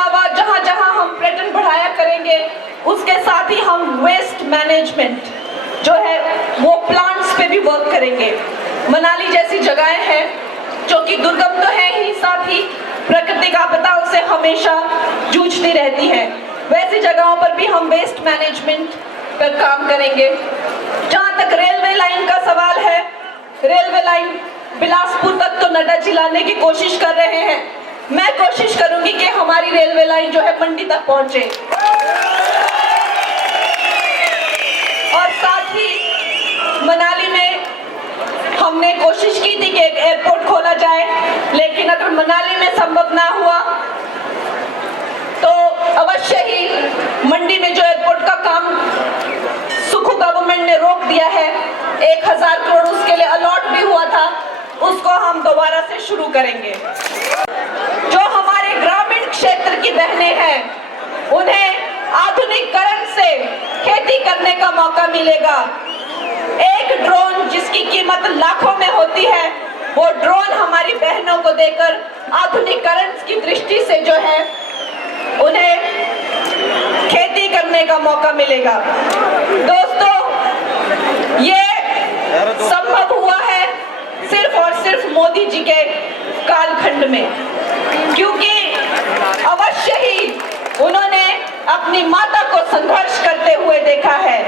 अलावा जहां जहां हम पर्यटन बढ़ाया करेंगे, उसके साथ ही हम वेस्ट मैनेजमेंट जो है वो प्लांट्स पे भी वर्क करेंगे। मनाली जैसी जगहें हैं जो कि दुर्गम तो है ही, साथ ही प्राकृतिक आपदाओं से हमेशा जूझती रहती हैं, वैसी जगहों पर भी हम वेस्ट मैनेजमेंट पर काम करेंगे। जहां तक रेलवे लाइन का सवाल है, रेलवे लाइन बिलासपुर तक तो नड्डा जी लाने की कोशिश कर रहे हैं। मैं कोशिश करूंगी कि हमारी रेलवे लाइन जो है मंडी तक पहुंचे। और साथ ही मनाली में हमने कोशिश की थी कि एक एयरपोर्ट खोला जाए, लेकिन अगर मनाली में संभव ना हुआ तो अवश्य ही मंडी में जो एयरपोर्ट का काम सुखू गवर्नमेंट ने रोक दिया है, 1000 करोड़ उसके लिए अलॉट भी हुआ था, उसको हम दोबारा से शुरू करेंगे। जो हमारे ग्रामीण क्षेत्र की बहनें हैं, उन्हें आधुनिकीकरण से खेती करने का मौका मिलेगा। एक ड्रोन जिसकी कीमत लाखों में होती है, वो ड्रोन हमारी बहनों को देकर आधुनिकीकरण की दृष्टि से जो है उन्हें खेती करने का मौका मिलेगा। दोस्तों, ये संभव हुआ है सिर्फ और सिर्फ मोदी जी के कालखंड में, क्योंकि अवश्य ही उन्होंने अपनी माता को संघर्ष करते हुए देखा है।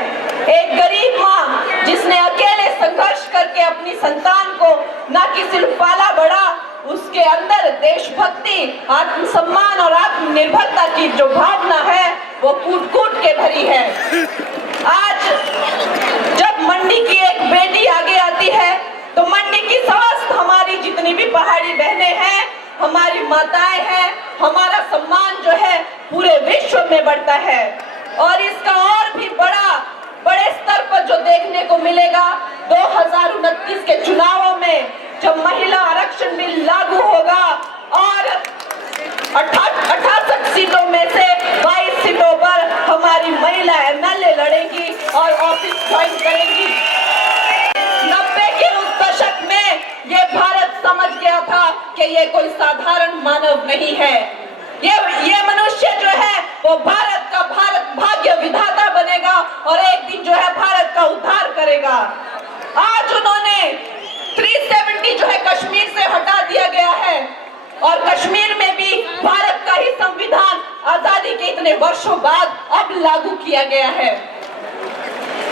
एक गरीब माँ जिसने अकेले संघर्ष करके अपनी संतान को न कि सिर्फ पाला बड़ा, उसके अंदर देशभक्ति, आत्मसम्मान और आत्मनिर्भरता की जो भावना है वो कूट कूट के भरी है। आज जब मंडी की एक बेटी आगे आती है तो मंडी की समस्त हमारी जितनी भी पहाड़ी बहनें हैं, हमारी माताएं हैं, हमारा सम्मान जो है पूरे विश्व में बढ़ता है। और इसका और भी बड़े स्तर पर जो देखने को मिलेगा 2029 के चुनावों में, जब महिला आरक्षण बिल लागू होगा और 68 सीटों में से 22 सीटों पर हमारी महिला एमएलए लड़ेंगी और ऑफिस ज्वाइन करेंगी। 90 के उस दशक में ये भारत समझ गया था कि ये कोई साधारण मानव नहीं है, ये मनुष्य जो है वो भारत भाग्य विधाता बनेगा और एक दिन जो है भारत का उद्धार करेगा। आज उन्होंने 370 जो है कश्मीर से हटा दिया गया है और कश्मीर में भी भारत का ही संविधान आजादी के इतने वर्षों बाद अब लागू किया गया है।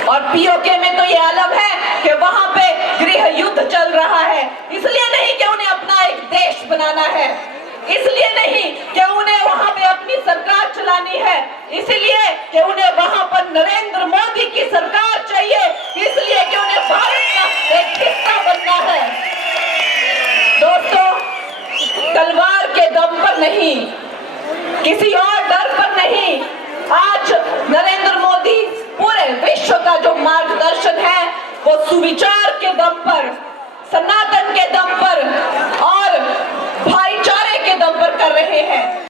और पीओके में तो ये अलग है कि वहां पे गृह युद्ध चल रहा है, इसलिए नहीं कि उन्हें अपना एक देश बनाना है, इसलिए नहीं कि उन्हें वहां पे अपनी सरकार चलानी है, इसलिए कि उन्हें वहां पर नरेंद्र मोदी की सरकार चाहिए, इसलिए कि उन्हें भारत का एक हिस्सा बनना है। दोस्तों, तलवार के दम पर नहीं, किसी और डर पर नहीं, आज नरेंद्र मोदी पूरे विश्व का जो मार्गदर्शन है वो सुविचार के दम पर, सनातन के दम पर और भाईचारे के दम पर कर रहे हैं।